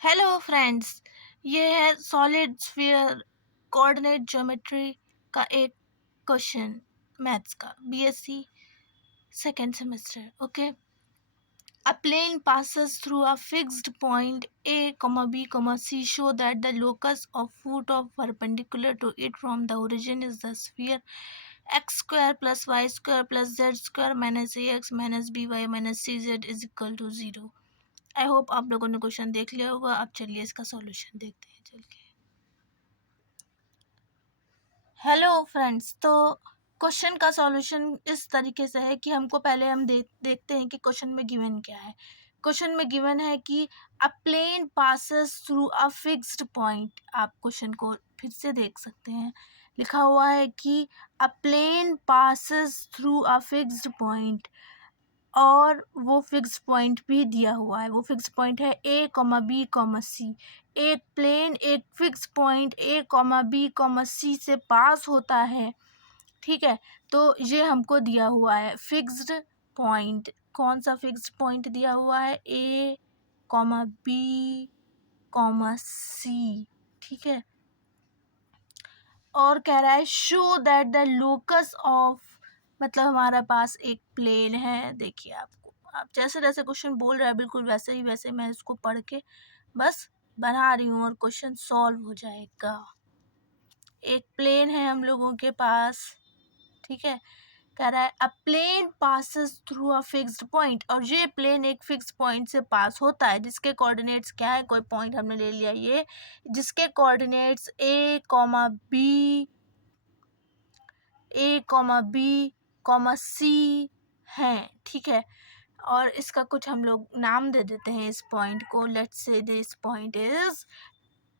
Hello friends, ये है solid sphere coordinate geometry का एक क्वेश्चन मैथ्स का BSc second semester. Okay, a plane passes through a fixed point a comma b comma c. Show that the locus of foot of perpendicular to it from the origin is the sphere x square plus y square plus z square minus ax minus by minus cz is equal to 0. I hope आप लोगों ने question देख लिया होगा. अब चलिए इसका solution देखते हैं चल के. हेलो फ्रेंड्स, तो क्वेश्चन का सॉल्यूशन इस तरीके से है कि हमको पहले हम देखते हैं कि क्वेश्चन में गिवन क्या है. क्वेश्चन में गिवन है कि a plane passes through a fixed point. आप क्वेश्चन को फिर से देख सकते हैं. लिखा हुआ है कि a plane passes through a fixed point और वो फिक्स पॉइंट भी दिया हुआ है. वो फिक्स पॉइंट है A comma B comma C. एक प्लेन एक fix point A comma B comma C से पास होता है. ठीक है, तो ये हमको दिया हुआ है फिक्स्ड पॉइंट. कौन सा फिक्स्ड पॉइंट दिया हुआ है? ए कॉमा बी कॉमा सी. ठीक है, और कह रहा है show that the locus of, मतलब हमारे पास एक प्लेन है. देखिए, आपको आप जैसे जैसे क्वेश्चन बोल रहे हैं बिल्कुल वैसे ही वैसे मैं इसको पढ़ के बस बना रही हूँ और क्वेश्चन सॉल्व हो जाएगा. एक प्लेन है हम लोगों के पास. ठीक है, कह रहा है a plane passes through a fixed point, और ये प्लेन एक फिक्स पॉइंट से पास होता है जिसके कोऑर्डिनेट्स क्या है. कोई पॉइंट हमने ले लिया ये, जिसके कोऑर्डिनेट्स ए कॉमा बी कॉमा सी हैं. ठीक है, और इसका कुछ हम लोग नाम दे देते हैं इस पॉइंट को. Let's say this point is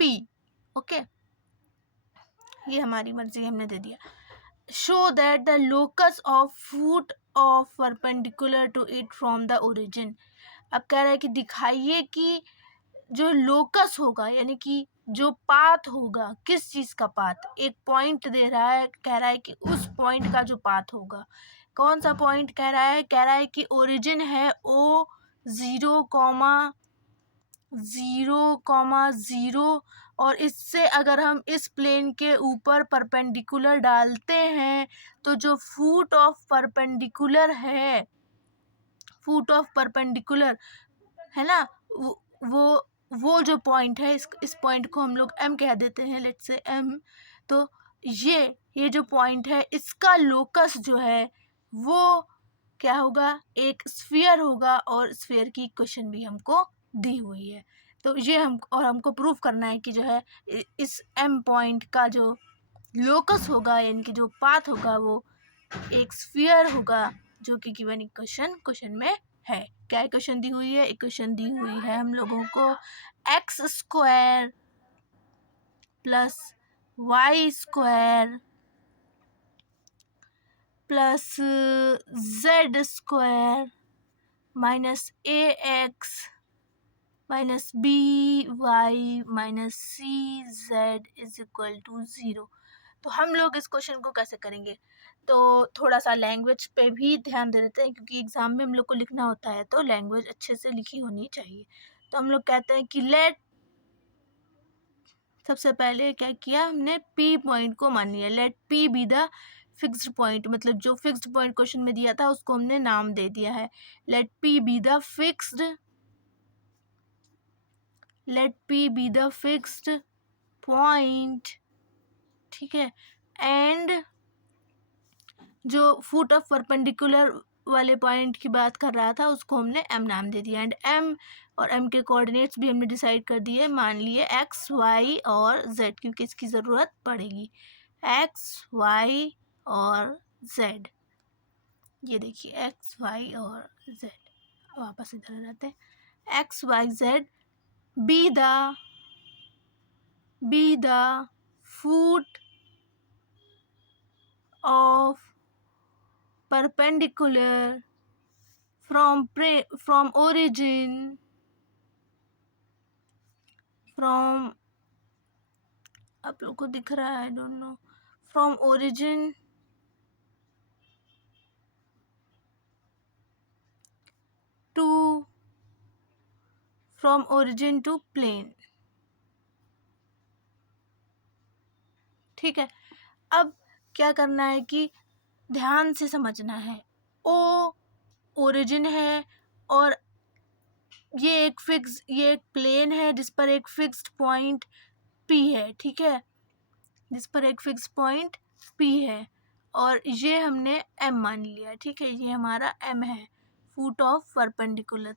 P. Okay, ये हमारी मर्जी, हमने दे दिया. Show that the locus of foot of perpendicular to it from the origin. अब कह रहा है कि दिखाइए कि जो लोकस होगा, यानी कि जो पाथ होगा, किस चीज का पाथ. एक पॉइंट दे रहा है, कह रहा है कि उस पॉइंट का जो पाथ होगा. कौन सा पॉइंट कह रहा है? कह रहा है कि ओरिजिन है ओ 0,0,0, और इससे अगर हम इस प्लेन के ऊपर परपेंडिकुलर डालते हैं तो जो फूट ऑफ परपेंडिकुलर है ना, वो जो पॉइंट है, इस पॉइंट को हम लोग एम कह देते हैं. Let's say M. तो ये जो पॉइंट है, इसका लोकस जो है वो क्या होगा? एक स्फीयर होगा, और स्फीयर की इक्वेशन भी हमको दी हुई है. तो ये हमको प्रूफ करना है कि जो है इस एम पॉइंट का जो लोकस होगा, यानी कि जो पाथ होगा, वो एक स्फीयर होगा, जो कि गिवन क्वेश्चन में है. क्या इक्वेशन दी हुई है? इक्वेशन दी हुई है हम लोगों को x square plus y square plus z square minus a x minus b y minus C Z is equal to 0. तो हम लोग इस क्वेश्चन को कैसे करेंगे? तो थोड़ा सा लैंग्वेज पे भी ध्यान दे देते हैं, क्योंकि एग्जाम में हम लोग को लिखना होता है तो लैंग्वेज अच्छे से लिखी होनी चाहिए. तो हम लोग कहते हैं कि सबसे पहले क्या किया हमने? पी पॉइंट को मान लिया. Let P be the fixed point, मतलब जो फिक्स्ड पॉइंट क्वेश्चन में दिया था उसको हमने नाम दे दिया है. Let P be the fixed point. ठीक है, एंड जो फुट ऑफ परपेंडिकुलर वाले पॉइंट की बात कर रहा था उसको हमने एम नाम दे दिया. एंड एम और एम के कोऑर्डिनेट्स भी हमने डिसाइड कर दिए, मान लिए एक्स वाई और जेड, क्योंकि इसकी ज़रूरत पड़ेगी. एक्स वाई और जेड, ये देखिए एक्स वाई और जेड. वापस इधर रहते हैं. X y z be the foot of perpendicular from origin, from, आप लोग को दिख रहा है? I don't know. From origin to from origin to plane. ठीक है, अब क्या करना है कि ध्यान से समझना है। ओ ओरिजिन है और ये एक प्लेन है जिस पर एक फिक्स्ड पॉइंट P है। ठीक है, जिस पर एक फिक्स पॉइंट P है और ये हमने M मान लिया। ठीक है, ये हमारा M है, फुट ऑफ परपेंडिकुलर।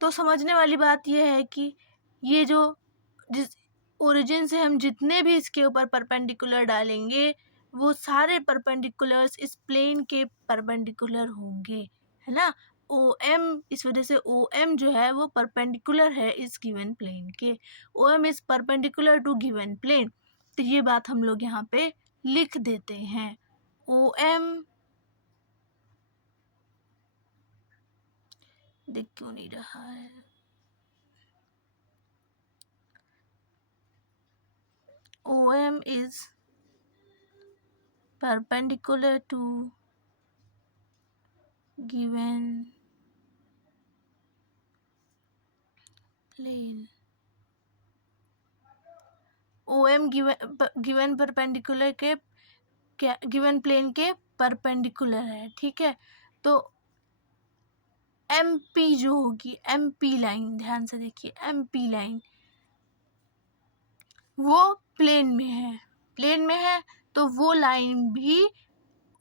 तो समझने वाली बात ये है कि ये जो जिस ओरिजिन से हम जितने भी इसके ऊपर परपेंडिकुलर डालेंगे वो सारे परपेंडिकुलर्स इस प्लेन के परपेंडिकुलर होंगे, है ना। ओ एम, इस वजह से ओ एम जो है वो परपेंडिकुलर है इस गिवन प्लेन के। O M is perpendicular to given plane. तो ये बात हम लोग यहाँ पे लिख देते हैं। ओ एम, दिख क्यों नहीं रहा है, OM is perpendicular to given plane। OM given perpendicular के क्या गिवन प्लेन के परपेंडिकुलर है। ठीक है, तो MP जो होगी, MP लाइन, ध्यान से देखिए, MP लाइन वो प्लेन में है तो वो लाइन भी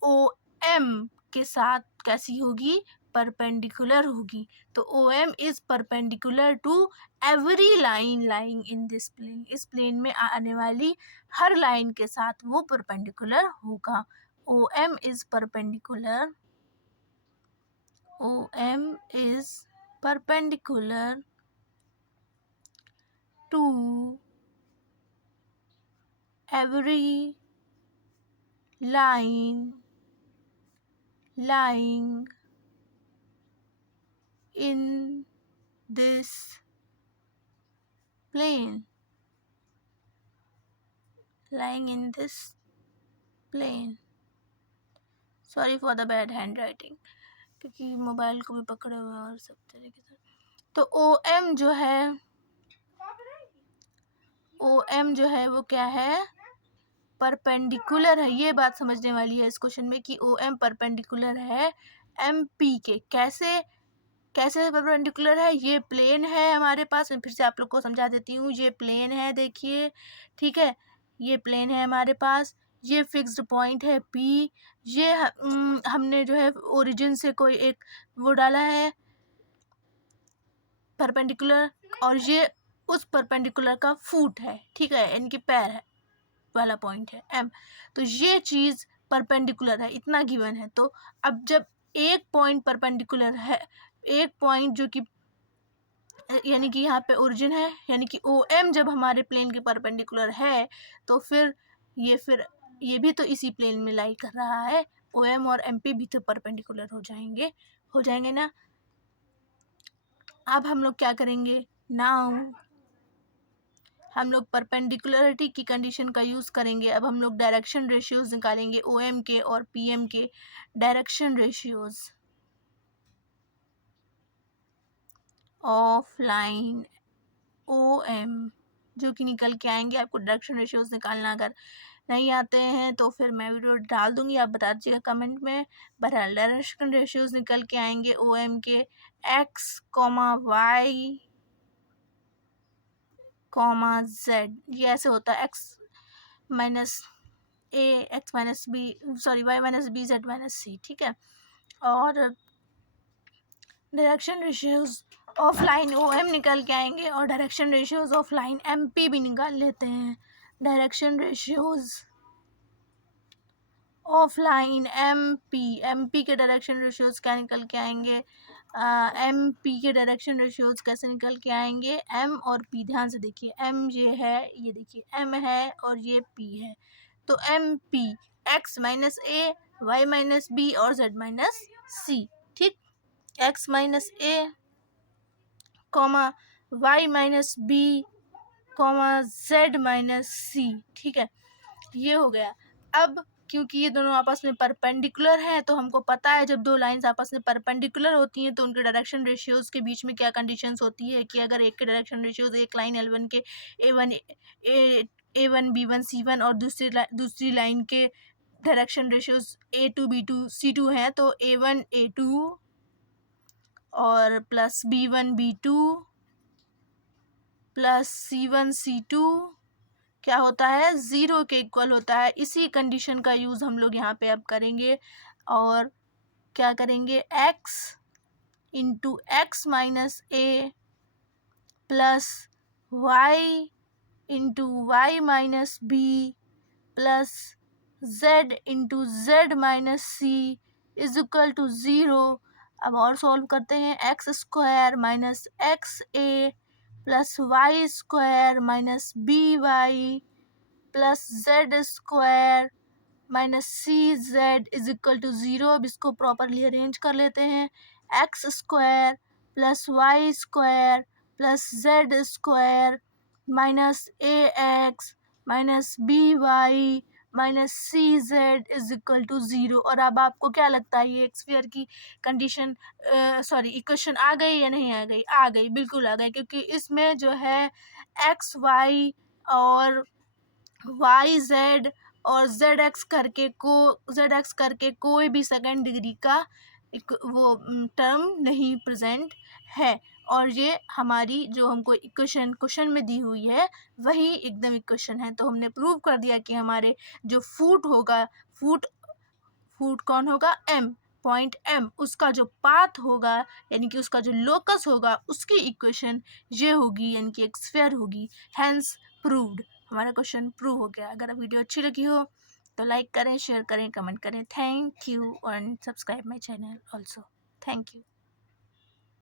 OM के साथ कैसी होगी, परपेंडिकुलर होगी। तो OM is perpendicular to every line lying in this plane. इस प्लेन में आने वाली हर लाइन के साथ वो परपेंडिकुलर होगा। OM is perpendicular, OM is perpendicular to every line lying in this plane, lying in this plane। Sorry for the bad hand writing, क्योंकि mobile को भी पकड़े हुए और सब तरीके से। तो OM जो है वो क्या है, परपेंडिकुलर है। ये बात समझने वाली है इस क्वेश्चन में कि OM परपेंडिकुलर है MP के। कैसे परपेंडिकुलर है, ये प्लेन है हमारे पास। मैं फिर से आप लोग को समझा देती हूँ, ये प्लेन है, देखिए। ठीक है, ये प्लेन है हमारे पास, ये फिक्स्ड पॉइंट है P। ये हमने जो है ओरिजिन से कोई एक वो डाला है परपेंडिकुलर, और ये उस परपेंडिकुलर का फुट है। ठीक है, इनकी पैर है वाला पॉइंट है M। तो ये चीज़ परपेंडिकुलर है, इतना गिवन है। तो अब जब एक पॉइंट परपेंडिकुलर है, एक पॉइंट जो कि यानी कि यहाँ पे ओरिजिन है, यानी कि OM जब हमारे प्लेन के परपेंडिकुलर है तो फिर ये भी तो इसी प्लेन में लाई कर रहा है। OM और MP भी तो परपेंडिकुलर हो जाएंगे ना। अब हम लोग क्या करेंगे, नाउ हम लोग परपेंडिकुलरिटी की कंडीशन का यूज़ करेंगे। अब हम लोग डायरेक्शन रेशियोज निकालेंगे OM के और PM के direction ratios of line OM जो कि निकल के आएंगे। आपको डायरेक्शन रेशियोज निकालना अगर नहीं आते हैं तो फिर मैं वीडियो डाल दूंगी, आप बता दीजिएगा कमेंट में। बहरहाल डायरेक्शन रेशियोज निकल के आएंगे OM के X, Y, Z। ये ऐसे होता है X minus A, X minus B, sorry Y minus B, Z minus C। ठीक है, और direction ratios of line OM निकल के आएंगे और direction ratios of line MP भी निकाल लेते हैं। Direction ratios of line MP के डायरेक्शन रेशियोज क्या निकल के आएंगे, MP के डायरेक्शन रेशियोज कैसे निकल के आएंगे, M और P। ध्यान से देखिए, M ये है, ये देखिए M है और ये P है। तो MP X minus A, Y minus B और Z माइनस C। ठीक, X minus A, Y minus B, Z minus C। ठीक है, ये हो गया। अब क्योंकि ये दोनों आपस में परपेंडिकुलर हैं, तो हमको पता है जब दो लाइंस आपस में परपेंडिकुलर होती हैं तो उनके डायरेक्शन रेशियोज़ के बीच में क्या कंडीशंस होती है कि अगर एक के डायरेक्शन रेशियोज़ एक लाइन L1 के A1 B1 C1 और दूसरी लाइन के direction ratios A2 B2 C2 हैं, तो A1 A2 और plus B1 B2 plus C1 C2 क्या होता है, 0 के इक्वल होता है। इसी कंडीशन का यूज़ हम लोग यहाँ पे अब करेंगे और क्या करेंगे, x into x minus a plus y into y minus b plus z into z minus c is equal to 0। अब और सॉल्व करते हैं, x square minus x a plus y square minus b y plus z square minus C Z is equal to 0। अब इसको properly arrange कर लेते हैं, x square plus y square plus z square minus a x minus b y minus C Z is equal to 0। और अब आपको क्या लगता है, ये एक स्फीयर की कंडीशन इक्वेशन आ गई या नहीं आ गई? आ गई, बिल्कुल आ गई, क्योंकि इसमें जो है एक्स वाई और वाई जेड और जेड एक्स करके कोई भी सेकेंड डिग्री का वो टर्म नहीं प्रेजेंट है। और ये हमारी जो हमको इक्वेशन क्वेश्चन में दी हुई है वही एकदम इक्वेशन है। तो हमने प्रूव कर दिया कि हमारे जो फूट होगा, फूट कौन होगा, एम, पॉइंट एम, उसका जो पाथ होगा यानी कि उसका जो लोकस होगा उसकी इक्वेशन ये होगी, यानी कि एक स्फीयर होगी। हैंस प्रूव्ड, हमारा क्वेश्चन प्रूव हो गया। अगर वीडियो अच्छी लगी हो तो लाइक करें, शेयर करें, कमेंट करें। थैंक यू, और subscribe my channel also. Thank you.